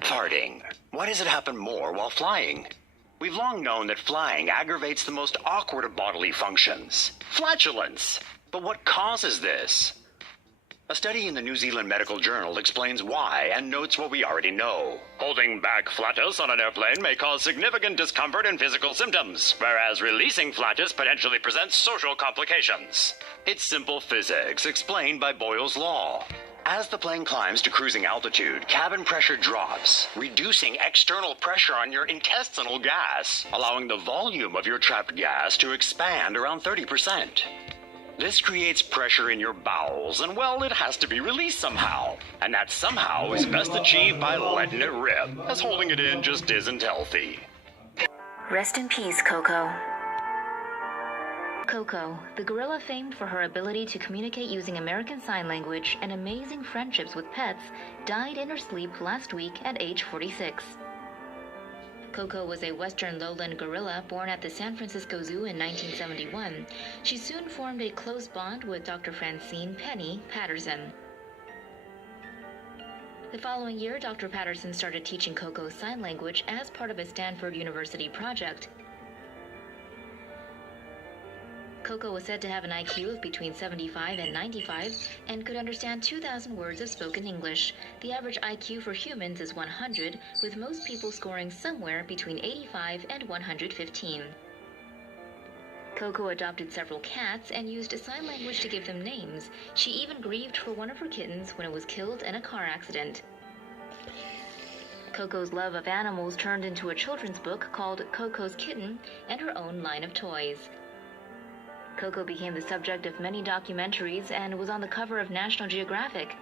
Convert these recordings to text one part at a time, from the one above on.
Farting. Why does it happen more while flying? We've long known that flying aggravates the most awkward of bodily functions, flatulence. But what causes this? A study in the New Zealand Medical Journal explains why and notes what we already know. Holding back flatus on an airplane may cause significant discomfort and physical symptoms, whereas releasing flatus potentially presents social complications. It's simple physics explained by Boyle's law. As the plane climbs to cruising altitude, cabin pressure drops, reducing external pressure on your intestinal gas, allowing the volume of your trapped gas to expand around 30%. This creates pressure in your bowels, and well, it has to be released somehow. And that somehow is best achieved by letting it rip, as holding it in just isn't healthy. Rest in peace, Coco. Coco, the gorilla famed for her ability to communicate using American Sign Language and amazing friendships with pets, died in her sleep last week at age 46. Coco was a western lowland gorilla born at the San Francisco Zoo in 1971. She soon formed a close bond with Dr. Francine Penny Patterson. The following year, Dr. Patterson started teaching Coco sign language as part of a Stanford University project. Coco was said to have an IQ of between 75 and 95 and could understand 2,000 words of spoken English. The average IQ for humans is 100, with most people scoring somewhere between 85 and 115. Coco adopted several cats and used sign language to give them names. She even grieved for one of her kittens when it was killed in a car accident. Coco's love of animals turned into a children's book called Coco's Kitten and her own line of toys. Coco became the subject of many documentaries and was on the cover of National Geographic.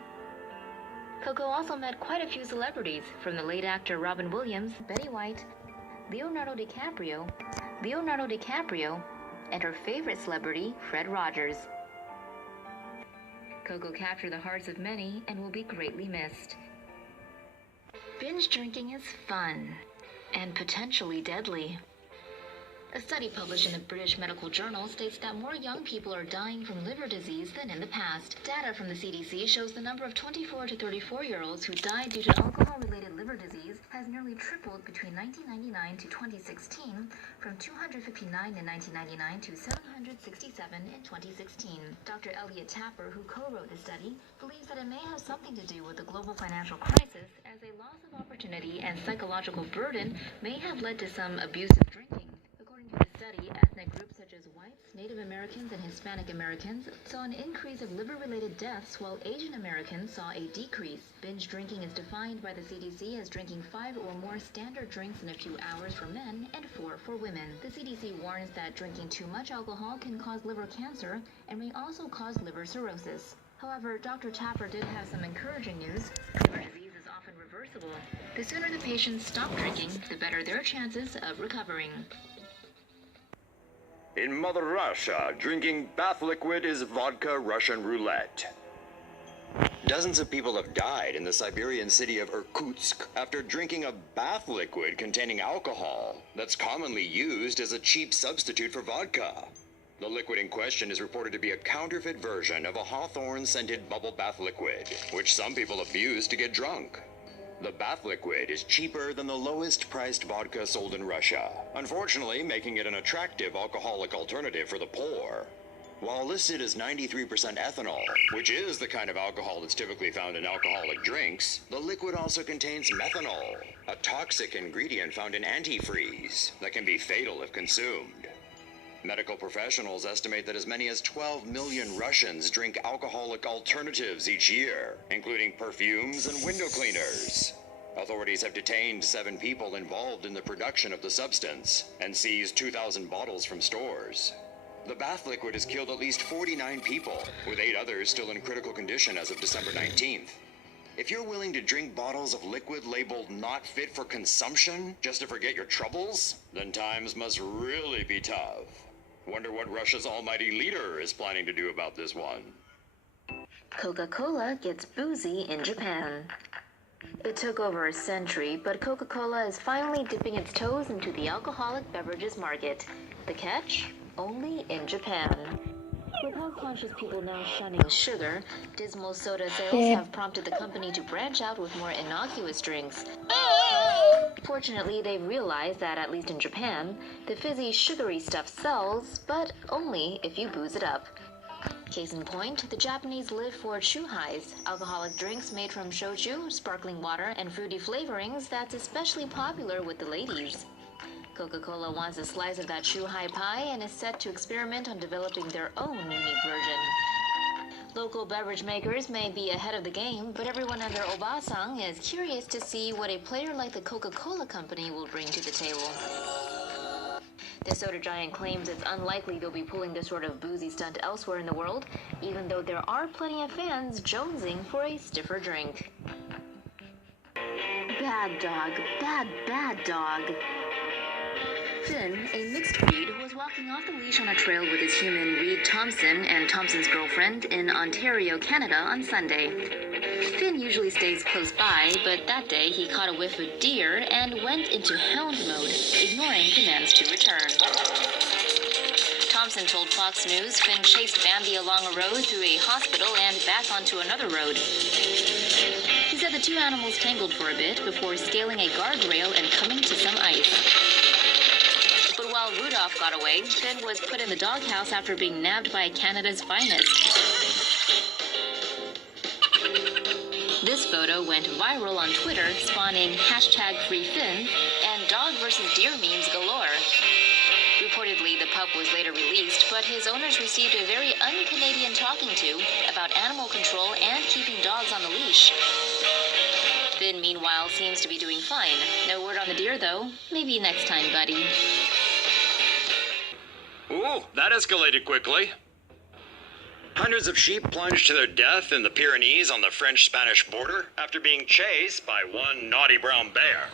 Coco also met quite a few celebrities, from the late actor Robin Williams, Betty White, Leonardo DiCaprio, and her favorite celebrity, Fred Rogers. Coco captured the hearts of many and will be greatly missed. Binge drinking is fun and potentially deadly. A study published in the British Medical Journal states that more young people are dying from liver disease than in the past. Data from the CDC shows the number of 24 to 34-year-olds who died due to alcohol-related liver disease has nearly tripled between 1999 to 2016, from 259 in 1999 to 767 in 2016. Dr. Elliot Tapper, who co-wrote the study, believes that it may have something to do with the global financial crisis, as a loss of opportunity and psychological burden may have led to some abusive drinking. According to the study, ethnic groups such as whites, Native Americans, and Hispanic Americans saw an increase of liver-related deaths, while Asian Americans saw a decrease. Binge drinking is defined by the CDC as drinking 5 or more standard drinks in a few hours for men and 4 for women. The CDC warns that drinking too much alcohol can cause liver cancer and may also cause liver cirrhosis. However, Dr. Tapper did have some encouraging news. Liver disease is often reversible. The sooner the patients stop drinking, the better their chances of recovering. In Mother Russia, drinking bath liquid is vodka Russian roulette. Dozens of people have died in the Siberian city of Irkutsk after drinking a bath liquid containing alcohol that's commonly used as a cheap substitute for vodka. The liquid in question is reported to be a counterfeit version of a Hawthorne-scented bubble bath liquid, which some people abuse to get drunk. The bath liquid is cheaper than the lowest priced vodka sold in Russia, unfortunately making it an attractive alcoholic alternative for the poor. While listed as 93% ethanol, which is the kind of alcohol that's typically found in alcoholic drinks, the liquid also contains methanol, a toxic ingredient found in antifreeze that can be fatal if consumed. Medical professionals estimate that as many as 12 million Russians drink alcoholic alternatives each year, including perfumes and window cleaners. Authorities have detained 7 people involved in the production of the substance and seized 2,000 bottles from stores. The bath liquid has killed at least 49 people, with 8 others still in critical condition as of December 19th. If you're willing to drink bottles of liquid labeled not fit for consumption just to forget your troubles, then times must really be tough. Wonder what Russia's almighty leader is planning to do about this one. Coca-Cola gets boozy in Japan. It took over a century, but Coca-Cola is finally dipping its toes into the alcoholic beverages market. The catch? Only in Japan. With health-conscious people now shunning sugar, dismal soda sales have prompted the company to branch out with more innocuous drinks. Fortunately, they've realized that, at least in Japan, the fizzy, sugary stuff sells, but only if you booze it up. Case in point, the Japanese live for chuhais, alcoholic drinks made from shochu, sparkling water, and fruity flavorings that's especially popular with the ladies. Coca-Cola wants a slice of that chuhai pie and is set to experiment on developing their own unique version. Local beverage makers may be ahead of the game, but everyone and their obasang is curious to see what a player like the Coca-Cola company will bring to the table. The soda giant claims it's unlikely they'll be pulling this sort of boozy stunt elsewhere in the world, even though there are plenty of fans jonesing for a stiffer drink. Bad dog, bad dog. Finn, a mixed breed, was walking off the leash on a trail with his human Reed Thompson and Thompson's girlfriend in Ontario, Canada on Sunday. Finn usually stays close by, but that day he caught a whiff of deer and went into hound mode, ignoring commands to return. Thompson told Fox News Finn chased Bambi along a road through a hospital and back onto another road. He said the two animals tangled for a bit before scaling a guardrail and coming to some ice. But while Rudolph got away, Finn was put in the doghouse after being nabbed by Canada's finest. This photo went viral on Twitter, spawning #FreeFinn and dog versus deer memes galore. Reportedly, the pup was later released, but his owners received a very un-Canadian talking to about animal control and keeping dogs on the leash. Finn, meanwhile, seems to be doing fine. No word on the deer, though. Maybe next time, buddy. Ooh, that escalated quickly. Hundreds of sheep plunged to their death in the Pyrenees on the French-Spanish border after being chased by one naughty brown bear.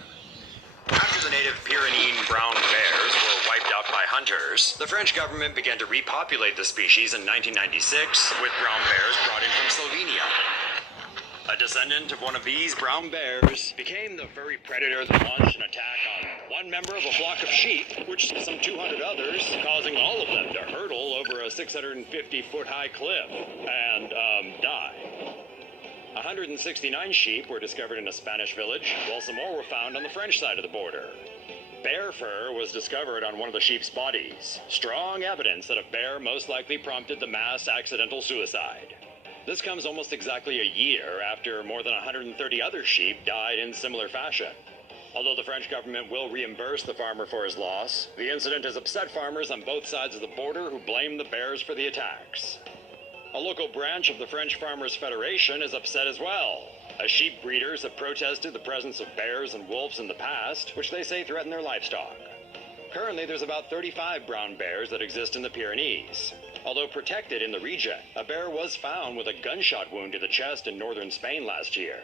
After the native Pyrenean brown bears were wiped out by hunters, the French government began to repopulate the species in 1996 with brown bears brought in from Slovenia. A descendant of one of these brown bears became the furry predator that launched an attack on one member of a flock of sheep, which some 200 others, causing all of them to hurtle over a 650-foot-high cliff and, die. 169 sheep were discovered in a Spanish village, while some more were found on the French side of the border. Bear fur was discovered on one of the sheep's bodies, strong evidence that a bear most likely prompted the mass accidental suicide. This comes almost exactly a year after more than 130 other sheep died in similar fashion. Although the French government will reimburse the farmer for his loss, the incident has upset farmers on both sides of the border who blame the bears for the attacks. A local branch of the French Farmers Federation is upset as well, as sheep breeders have protested the presence of bears and wolves in the past, which they say threaten their livestock. Currently, there's about 35 brown bears that exist in the Pyrenees. Although protected in the region, a bear was found with a gunshot wound to the chest in northern Spain last year.